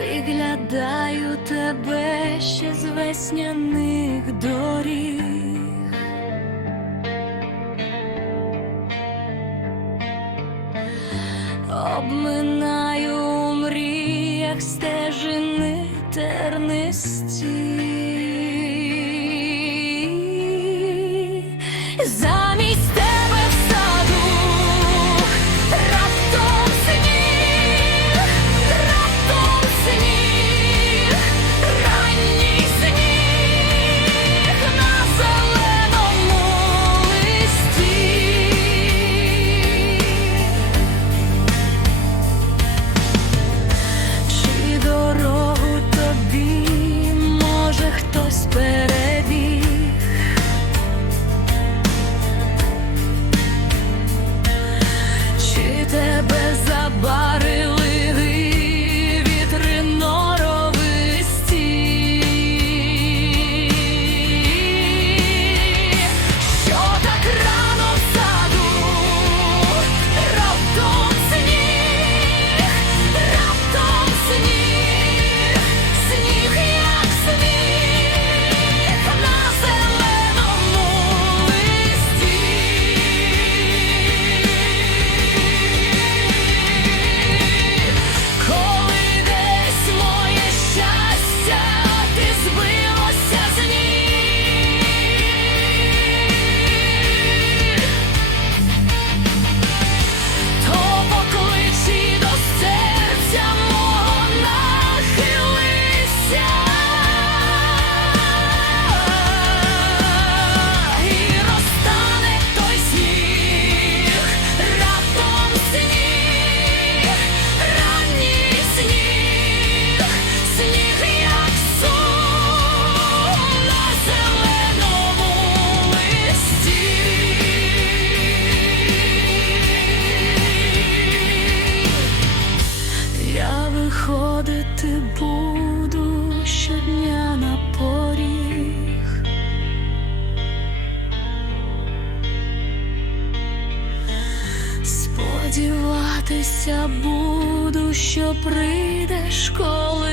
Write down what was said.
виглядаю тебе ще з весняних доріг. Обминаю у мріях стежини тернисті. Тішитися буду, що прийдеш коли.